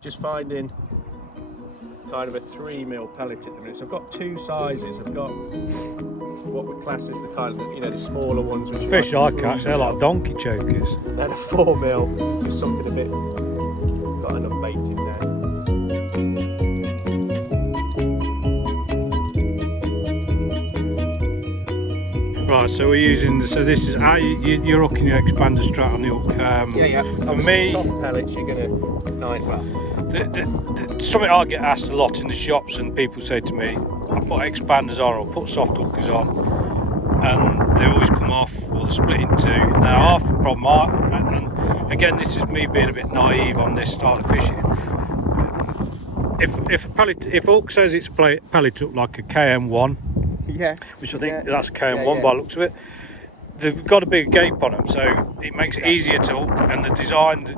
Just finding kind of a 3mm pellet at the minute. So I've got two sizes. I've got what we class as the kind of, the smaller ones. Which Fish like I catch, they're like donkey chokers. And then a 4mm, just something a bit, got enough bait in there. Right, so we're using, so this is how you're hooking your expander straight on the hook. Yeah. For me, soft pellets, you're going to ignite well. Something I get asked a lot in the shops, and people say to me, I put expanders on or put soft hookers on, and they always come off or they split in two. Now, half the problem, and again, this is me being a bit naive on this style of fishing. If hook says it's pellet hook like a KM1, which I think that's KM1 by the looks of it, they've got a bigger gape on them, so it makes it easier to hook. And the design,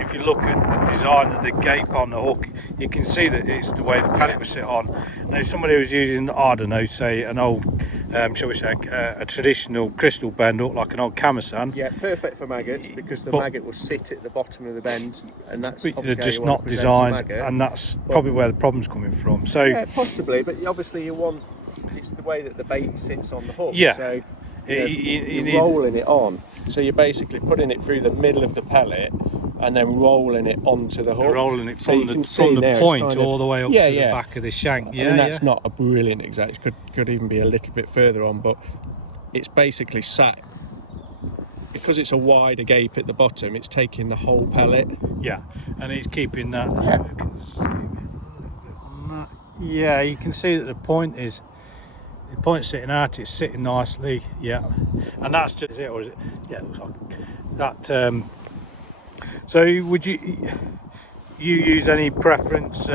if you look at the design of the gape on the hook, you can see that it's the way the pellet was sit on. Now, if somebody was using, I don't know, say an old, shall we say, a traditional crystal bend hook like an old Kamasan. Yeah, perfect for maggots, because the maggot will sit at the bottom of the bend, and that's they're just not designed, and that's probably where the problem's coming from. So yeah, possibly, but obviously it's the way that the bait sits on the hook. Yeah. So you're rolling it on. So you're basically putting it through the middle of the pellet and then rolling it onto the hook. Rolling it so from the point all the way up to the yeah. back of the shank. I mean, that's not a brilliant example. It could even be a little bit further on, but it's basically sat, because it's a wider gape at the bottom, it's taking the whole pellet. Yeah, and it's keeping that. Yeah. You can see that the point sitting out, it's sitting nicely, and that's just it, or is it? Yeah, it looks like that. So would you use any preference?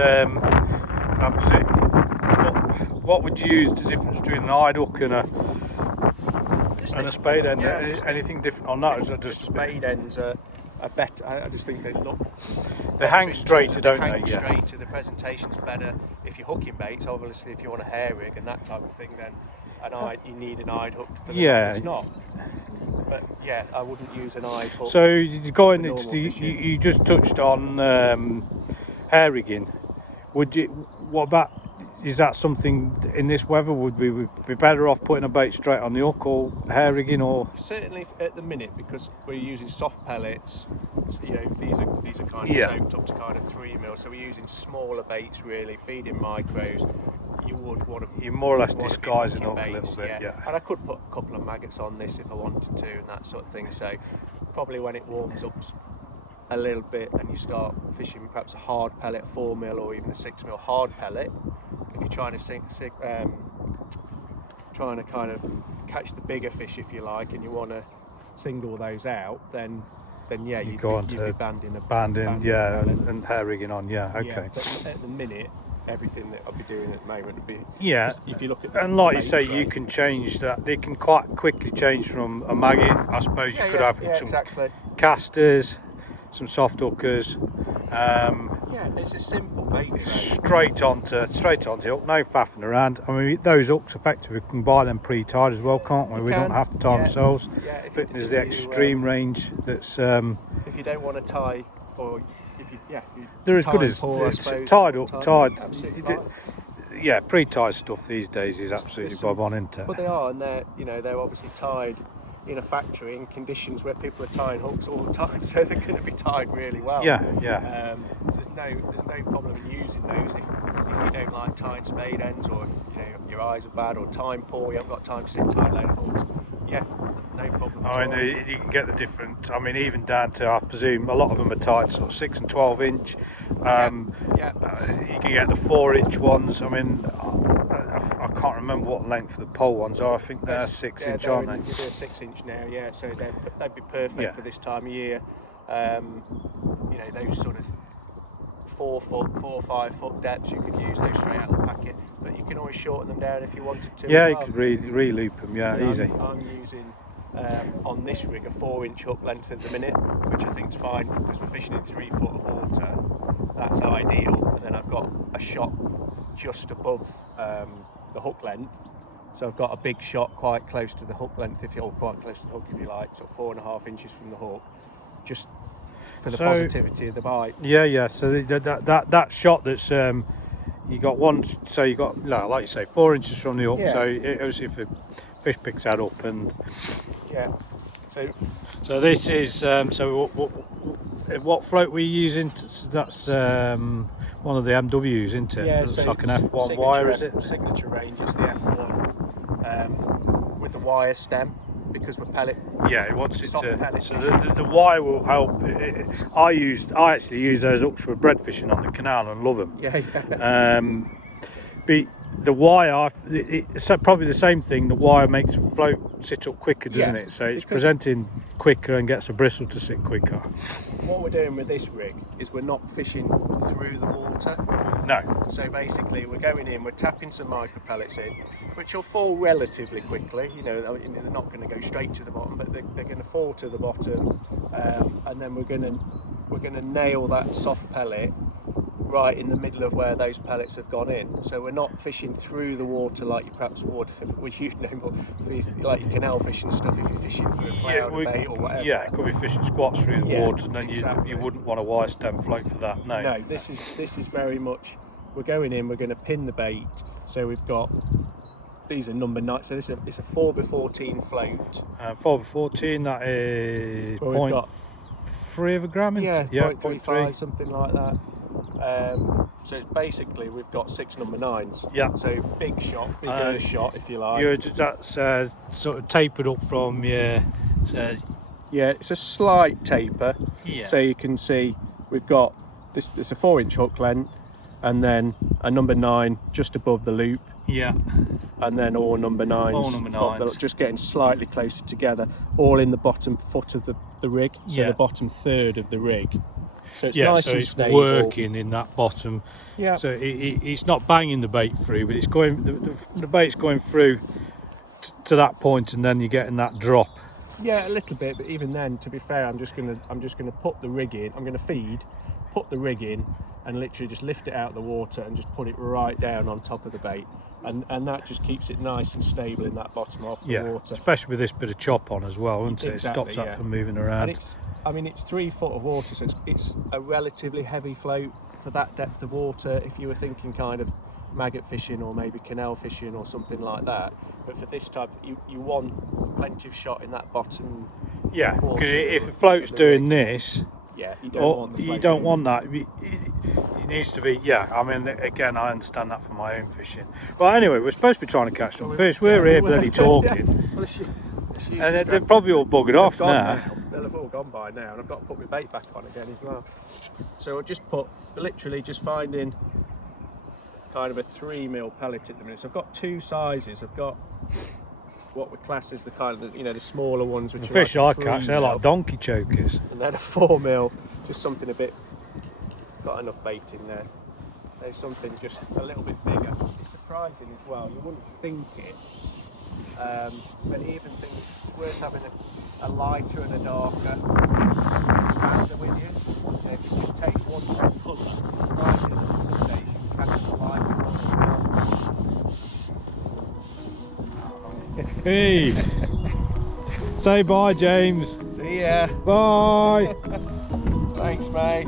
What would you use the difference between an eye hook and a spade end? Anything different on that? Or is that just spade ends are better? I just think they look. They hang straighter, don't they? Hang straighter. The presentation's better. If you're hooking baits, obviously, if you want a hair rig and that type of thing, then you need an eye hook for the one that's not. But yeah, I wouldn't use an eye hook. So you just touched on hair rigging. What about? Is that something in this weather? Would we be better off putting a bait straight on the hook or hair rigging, or? Certainly at the minute, because we're using soft pellets. So, these are kind of soaked up to kind of 3mm. So we're using smaller baits, really feeding micros. You would want to. You're more or less disguising up a little bit, yeah. And I could put a couple of maggots on this if I wanted to, and that sort of thing. So probably when it warms up a little bit and you start fishing perhaps a hard pellet, 4mm or even a 6mm hard pellet, if you're trying to kind of catch the bigger fish, if you like, and you want to single those out, then yeah, you'd be banding and hair rigging on, okay. Yeah, but at the minute, everything that I'll be doing at the moment would be if you look at and like you say, you can change that. They can quite quickly change from a maggot. I suppose you could have some casters, some soft hookers. It's a simple bait. Straight onto hook, no faffing around. I mean, those hooks effectively, we can buy them pre-tied as well, can't we? We don't have to tie themselves. There's the extreme range that's. If you don't want to tie, or if you they're as good as tied up, tied. Yeah, pre-tied stuff these days is absolutely bob on, isn't it? But they are, and they're obviously tied in a factory in conditions where people are tying hooks all the time, so they're going to be tied really well. So there's no problem in using those if you don't like tying spade ends, or your eyes are bad, or time poor, you haven't got time to sit tight load hooks. Yeah, no problem. I mean, you can get the different. I mean, even down to, I presume, a lot of them are tied sort of 6 and 12 inch. You can get the 4-inch ones. I mean, I can't remember what length the pole ones are. I think they're 6-inch, aren't they? They're 6-inch now, yeah. So they'd be perfect for this time of year. Those sort of 4 or 5 foot depths, you could use those straight out of the packet. But you can always shorten them down if you wanted to. Yeah, you could re-loop them. Yeah, easy. I'm using on this rig a 4-inch hook length at the minute, which I think is fine because we're fishing in 3 foot of water. That's ideal. And then I've got a shot just above the hook length, so I've got a big shot quite close to the hook length, quite close to the hook if you like, so 4.5 inches from the hook, just for the positivity of the bite. Yeah. So that shot that's you got one. So you got like you say 4 inches from the hook. Yeah. So obviously if the fish picks that up and yeah. So this is so what float we're using? That's one of the MWs, isn't it? Yeah, Looks so like an F1 wire, is it? Signature range is the F1 with the wire stem, because we're pellet. Yeah, it wants it soft to. pellet So fishing. the wire will help. I actually use those hooks for bread fishing on the canal and love them. Yeah. But the wire, it's probably the same thing. The wire makes the float sit up quicker, doesn't it? So it's presenting quicker and gets a bristle to sit quicker. What we're doing with this rig is we're not fishing through the water. No. So basically we're going in, we're tapping some micro pellets in, which will fall relatively quickly. You know, they're not going to go straight to the bottom, but they're going to fall to the bottom, and then we're going to nail that soft pellet right in the middle of where those pellets have gone in. So we're not fishing through the water like you perhaps would with like your canal fishing and stuff, if you're fishing for a cloud or bait or whatever. Yeah, it could be fishing squats through the water, and then exactly. you wouldn't want a wire stem float for that. No, this is very much, we're going in, we're going to pin the bait. So we've got, these are number 9, so it's a 4x14 float. 4x14, that is 0.3 of a gram, isn't it? Yeah, 0.35, something like that. So it's basically, we've got 6 number 9s. Yeah. So big shot, bigger shot, if you like. That's sort of tapered up from yeah, it's a slight taper. Yeah. So you can see we've got this. It's a 4-inch hook length, and then a number 9 just above the loop. Yeah. And then all number 9s. All number 9s. Just getting slightly closer together, all in the bottom foot of the rig. So the bottom third of the rig. So it's nice and stable. Working in that bottom. Yeah. So it's not banging the bait through, but it's going. The bait's going through to that point, and then you're getting that drop. Yeah, a little bit, but even then, to be fair, I'm just gonna put the rig in. I'm gonna feed, put the rig in, and literally just lift it out of the water and just put it right down on top of the bait, and that just keeps it nice and stable in that bottom of the water. Especially with this bit of chop on as well, isn't it? Exactly, It stops that from moving around. And it's 3 foot of water, so it's a relatively heavy float for that depth of water. If you were thinking kind of maggot fishing or maybe canal fishing or something like that, but for this type, you want plenty of shot in that bottom. Yeah, because if the float's doing this, you don't want that. It needs to be. Yeah, I mean, again, I understand that from my own fishing. Well, anyway, we're supposed to be trying to catch some fish. We're here bloody talking, and they're probably all buggered off now. They'll have all gone by now, and I've got to put my bait back on again as well. So I'll just literally just finding kind of a 3mm pellet at the minute. So I've got 2 sizes. I've got what we class as the kind of the smaller ones, which the are fish like I catch, they're like donkey chokers. And then a 4mm, just something a bit, got enough bait in there. There's something just a little bit bigger. It's surprising as well. You wouldn't think it, but even things, it's worth having a lighter and a darker expander with you. So if you just take one colour, surprising that some days you can catch a lighter one as well. Hey, say bye, James. See ya. Bye. Thanks, mate.